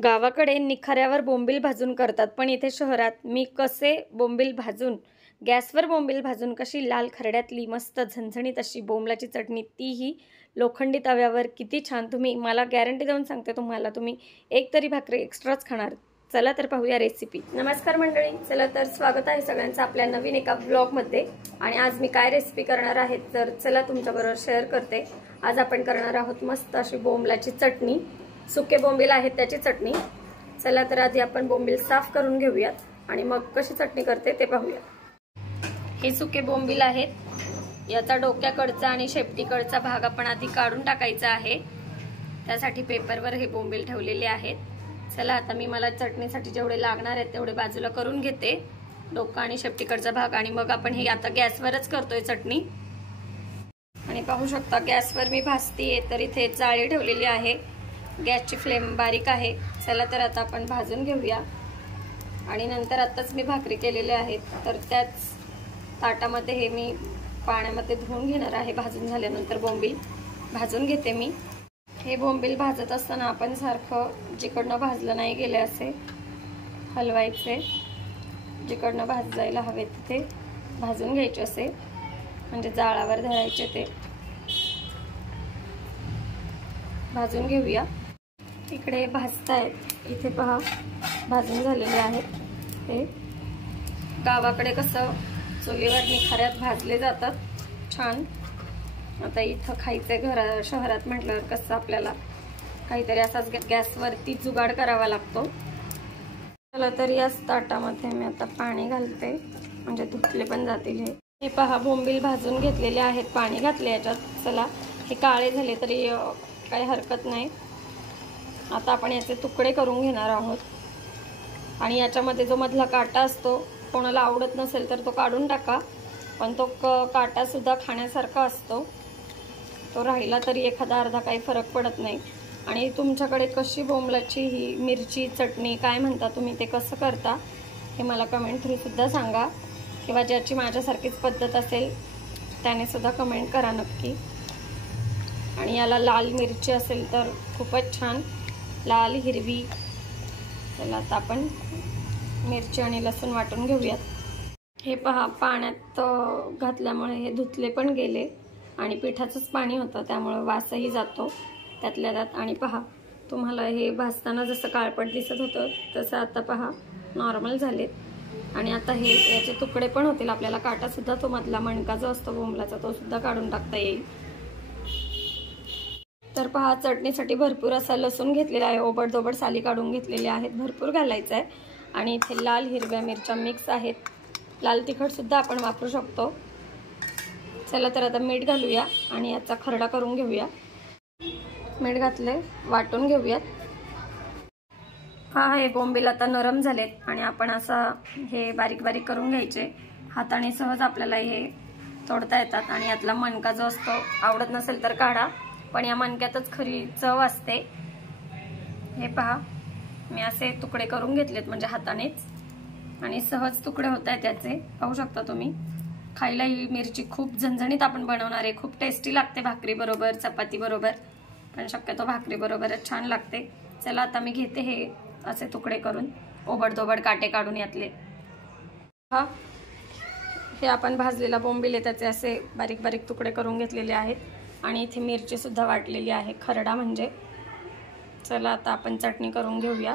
गावाकडे निखाऱ्यावर बोंबील भाजून करतात, पण इथे शहरात मी कसे बोंबील भाजून गॅसवर बोंबील भाजून कशी लाल खरड्यातली मस्त झणझणीत अशी बोंबलाची चटणी, तीही लोखंडी तव्यावर, किती छान! तुम्ही मला गॅरंटी देऊन सांगते, तुम्हाला तुम्ही एक तरी भाकरी एक्स्ट्राच खाणार. चला तर पाहूया रेसिपी. नमस्कार मंडळी, चला तर स्वागत आहे सगळ्यांचं आपल्या नवीन एका ब्लॉगमध्ये. आणि आज मी काय रेसिपी करणार आहे तर चला तुमच्याबरोबर शेअर करते. आज आपण करणार आहोत मस्त अशी बोंबलाची चटणी. सुके बोंबील आहेत त्याची चटणी. चला तर आधी आपण बोंबील साफ करून घेऊयात आणि मग कशी चटणी करते ते पाहूया. हे सुके बोंबील आहेत. याचा डोक्याकडचा आणि शेपटीकडचा भाग आपण आधी काढून टाकायचा आहे. त्यासाठी पेपरवर हे बोंबील ठेवलेले आहेत. चला आता मी मला चटणीसाठी जेवढे लागणार आहेत तेवढे बाजूला करून घेते, डोका आणि शेपटीकडचा भाग. आणि मग आपण हे आता गॅसवरच करतोय चटणी. आणि पाहू शकता गॅसवर मी भाजतीये, तर इथे जाळी ठेवलेली आहे. गॅसची फ्लेम बारीक आहे. चला तर आता आपण भाजून घेऊया. आणि नंतर आताच मी भाकरी केलेल्या आहेत, तर त्याच ताटामध्ये हे मी पाण्यामध्ये धुवून घेणार आहे. भाजून झाल्यानंतर बोंबील भाजून घेते मी. हे बोंबील भाजत असताना आपण सारखं जिकडनं भाजलं नाही गेले असे हलवायचे. जिकडनं भाजायला हवे तिथे भाजून घ्यायचे असे, म्हणजे जाळावर धरायचे. ते भाजून घेऊया. इकडे भाजतायत, इथे पहा भाजून झालेले आहेत. हे गावाकडे कसं चुलीवर निखाऱ्यात भाजले जातात छान. आता इथं खायचंय शहरात म्हटल्यावर कसं आपल्याला काहीतरी असाच गॅसवरती जुगाड करावा लागतो. चला तर याच ताटामध्ये मी आता पाणी घालते, म्हणजे धुतले पण जातील. हे पहा बोंबील भाजून घेतलेले आहेत, पाणी घातले याच्यात. चला हे काळे झाले तरी काही हरकत नाही. आता आपण याचे तुकडे करून घेणार आहोत. आणि याच्यामध्ये जो मधला काटा असतो, कोणाला आवडत नसेल तर तो काढून टाका, पण तो काटा सुद्धा खाण्यासारखा असतो. तो राहिला तरी एखादा अर्धा काही फरक पडत नाही. आणि तुमच्याकडे कशी बोंबलाची ही मिरची चटणी काय म्हणता तुम्ही, ते कसं करता हे मला कमेंट थ्रू सुद्धा सांगा. किंवा ज्याची माझ्यासारखीच पद्धत असेल त्याने सुद्धा कमेंट करा नक्की. आणि याला लाल मिरची असेल तर खूपच छान, लाल हिरवी. चला आता आपण मिरची आणि लसूण वाटून घेऊयात. हे पहा पाण्यात घातल्यामुळे हे धुतले पण गेले आणि पिठाचंच पाणी होतं, त्यामुळे वासही जातो त्यातल्या त्यात. आणि पहा तुम्हाला हे भाजताना जसं काळपट दिसत होतं तसं आता पहा नॉर्मल झालेत. आणि आता हे याचे तुकडे पण होतील. आपल्याला काटासुद्धा तो मधला मणका जो असतो बोंबलाचा तो सुद्धा काढून टाकता येईल. तर पहा चटणीसाठी भरपूर असा लसूण घेतलेला आहे. ओबडधोबड साली काढून घेतलेले आहेत, भरपूर घालायचं आहे. आणि इथे लाल हिरव्या मिरच्या मिक्स आहेत. लाल तिखटसुद्धा आपण वापरू शकतो. चला तर आता मीठ घालूया आणि याचा खरडा करून घेऊया. मीठ घातले, वाटून घेऊयात. हे बोंबील आता नरम झालेत आणि आपण असा हे बारीक बारीक करून घ्यायचे. हाताने सहज आपल्याला हे तोडता येतात. आणि यातला मणका जो असतो आवडत नसेल तर काढा, पण या मणक्यातच खरी चव असते. हे पहा मी असे तुकडे करून घेतलेत, म्हणजे हातानेच, आणि सहज तुकडे होत आहेत त्याचे. पाहू शकता तुम्ही. खायला ही मिरची खूप झणझणीत आपण बनवणार आहे. खूप टेस्टी लागते भाकरी बरोबर, चपाती बरोबर, पण शक्यतो भाकरी बरोबरच छान लागते. चला आता मी घेते हे असे तुकडे करून, ओबडधोबड काटे काढून यातले. हे आपण भाजलेला बोंबील आहे त्याचे असे बारीक बारीक तुकडे करून घेतलेले आहेत. आणि इथे मिरची सुद्धा वाटलेली आहे, खरडा म्हणजे. चला आता आपण चटणी करून घेऊया.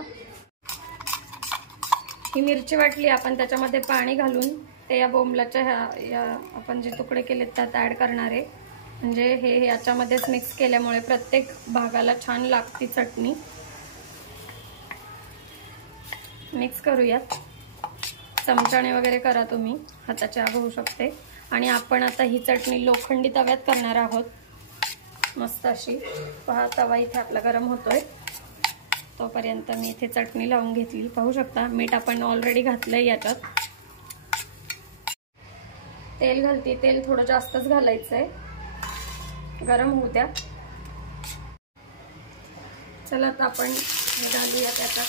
ही मिरची वाटली, आपण त्याच्यामध्ये पाणी घालून ते या बोंबलाच्या या आपण जे तुकडे केलेत त्यात ॲड करणार आहे. म्हणजे हे याच्यामध्येच मिक्स केल्यामुळे प्रत्येक भागाला छान लागती चटणी. मिक्स करूयात. चमच्याने वगैरे करा तुम्ही, हाताची आग होऊ शकते. आणि आपण आता ही चटणी लोखंडी तव्यात करणार आहोत मस्त अशी. पहा तवा इथे आपला गरम होतोय, तोपर्यंत मी इथे चटणी लावून घेतली. पाहू शकता मीठ आपण ऑलरेडी घातलंय याच्यात. तेल घालते, तेल थोडं जास्तच घालायचंय, गरम होऊ द्या. चला आता आपण हे घालूया त्याच्यात.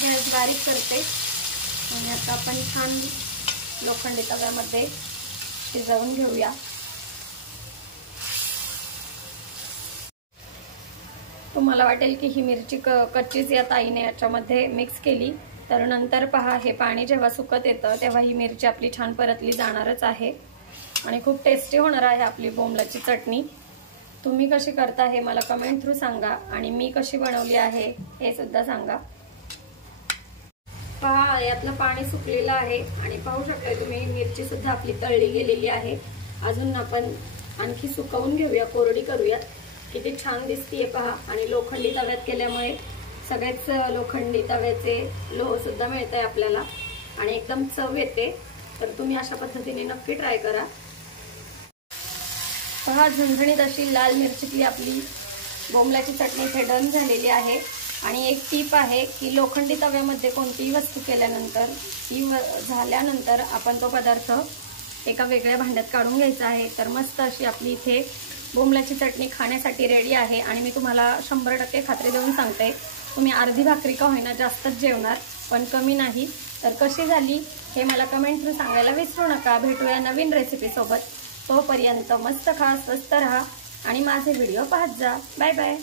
गॅस बारीक करते आणि आता आपण छान लोखंडी तव्यामध्ये शिजवून घेऊया. तुम्हाला वाटेल की ही मिरची कच्चीच या ताईने याच्यामध्ये मिक्स केली, तर नंतर पहा हे पाणी जेव्हा सुकत येतं तेव्हा ही मिरची आपली छान परतली जाणारच आहे आणि खूप टेस्टी होणार आहे आपली बोंबलाची चटणी। तुम्ही कशी करता हे मला कमेंट थ्रू सांगा आणि मी कशी बनवली आहे हे सुद्धा सांगा। पहा यातलं पाणी सुकलेलं आहे आणि पाहू शकता तुम्ही मिरची सुद्धा आपली तळली गेलेली आहे। अजून आपण आणखी सुकवून घेऊया, कोरडी करूया। किती छान दिसतीये पहा आणि लोखंडी तव्यात केल्यामुळे सगळेच लोखंडी तव्याचे लोह सुद्धा मिळतंय आपल्याला आणि एकदम चव येते। तर तुम्ही अशा पद्धतीने नक्की ट्राय करा। पहा झणझणीत अशी लाल मिरचीतली आपली बोंबलाची चटणी इथे डन झालेली आहे। आणि एक टीप आहे की लोखंडी तव्यामध्ये कोणतीही वस्तू केल्यानंतर ती झाल्यानंतर आपण तो पदार्थ एका वेगळ्या भांड्यात काढून घ्यायचा आहे। तर मस्त अशी आपली इथे बोंबलाची चटणी खाण्यासाठी रेडी आहे आणि मी तुम्हाला 100% खात्री देऊन सांगते, तुम्ही अर्धी भाकरी का होईना जास्तच जेवणार, पण कमी नाही। तर कशी झाली हे मला कमेंट थ्रू सांगायला विसरू नका। भेटूया नवीन रेसिपी सोबत, तोपर्यंत मस्त खा, स्वस्त रहा आणि माझे व्हिडिओ पाहत जा। Bye bye.